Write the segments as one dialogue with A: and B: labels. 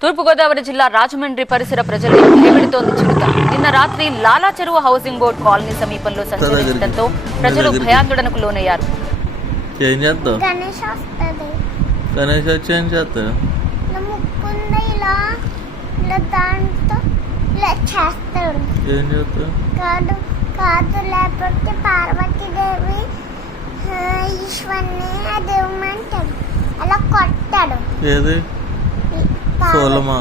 A: తూర్పుగోదావరి జిల్లా రాజమండ్రి పరిసర ప్రజలు భయపెడుతోంది చిరుత. నిన్న రాత్రి లాలా చెరువు హౌసింగ్ బోర్డ్ కాలనీ సమీపంలో సంచరించడంతో ప్రజలు భయాందోళనకు లోనయ్యారు.
B: ఏం చేస్తావు?
C: గణేష్ వస్తుంది
B: గణేష్ వచ్చి ఏం చేస్తావు
C: ఇలా ముక్కుంది ఇలా ఇలా దాంతో ఇలా చేస్తాడు.
B: ఏం చేస్తావు?
C: కాదు కాదు లేకపోతే పార్వతీదేవి ఆ, ఈశ్వర్ని అది ఇవ్వమంటాడు. అలా కొట్టాడు.
B: ఏది? సోలమా.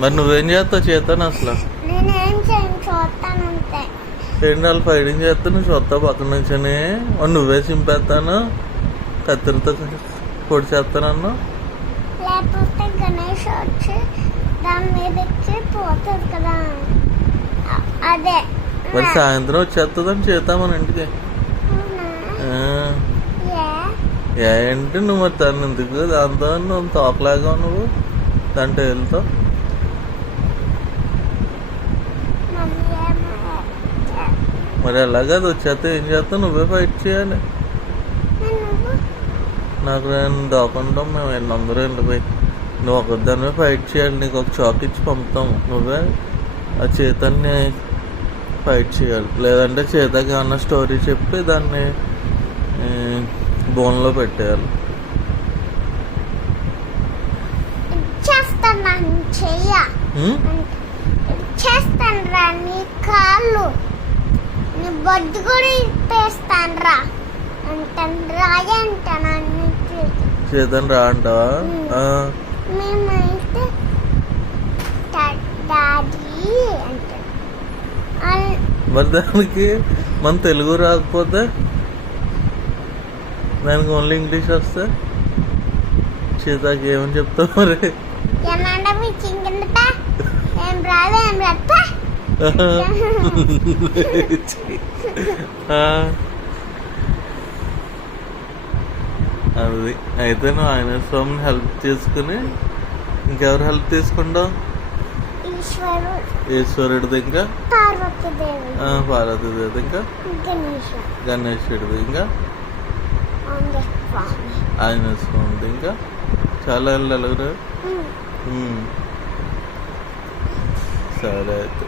B: మరి నువ్వేం చేస్తావు చేస్తాను అసలు ఏంటి వాళ్ళు ఫైటింగ్ చేస్తే నువ్వు చూస్తావు పక్కన నుంచొని. మరి నువ్వే చింపేస్తాను. కత్తిరితో పొడి చేస్తానన్నా
C: లేకపోతే గణేష్ వచ్చి దాని మీద పోతుంది కదా. అదే.
B: మరి సాయంత్రం వచ్చేస్తుందని చేద్దాం మన ఇంటికి ఏంటి నువ్వు మరి తను ఎందుకు దాంతో నువ్వు తోకలాగా నువ్వు దాంట్లో వెళ్తావు? మరి ఎలాగా? అది వచ్చేస్తే ఏం చేస్తావు? నువ్వే ఫైట్ చేయాలి. నాకు నేను దాక్కుంటాం మేము ఎన్ని అందరూ వెళ్ళిపోయి నువ్వు ఒకదానివే ఫైట్ చేయాలి. నీకు ఒక చాక్ ఇచ్చి పంపుతాము. నువ్వే ఆ చేతన్ని ఫైట్ చేయాలి. లేదంటే చేతకి ఏమన్నా స్టోరీ చెప్పి దాన్ని బోన్లో పెట్టేయాలి
C: ఇచ్చేస్తాను రా నీ చెయ్య.
B: ఉం?
C: ఇచ్చేస్తాను రా నీ కాళ్ళు. నీ బొడ్డు కూడా ఇప్పేస్తాను రా అంటాను రాయి అంటాను అన్ని
B: చేతని రా అంటావా? ఆ,
C: మేమైతే డా- డాడీ అంటాను. అల్-
B: మరి దానికి మన తెలుగు రాకపోతే దానికి ఓన్లీ ఇంగ్లీష్ వస్తే సీతాకి ఏమని చెప్తావు మరి. అది. అయితే నువ్వు ఆయన స్వామిని హెల్ప్ చేసుకుని ఇంకెవరు హెల్ప్ తీసుకుంటావు
C: ఈశ్వరుడు.
B: ఈశ్వరుడిది ఇంకా?
C: పార్వతీదేవి.
B: ఇంకా? గణేశుడిది ఇంకా?
C: ఆంజనేయ స్వామి
B: ఆయన స్వామిది ఇంకా? చాలా వెళ్ళాలి
C: ఉమ్.
B: సరే అయితే.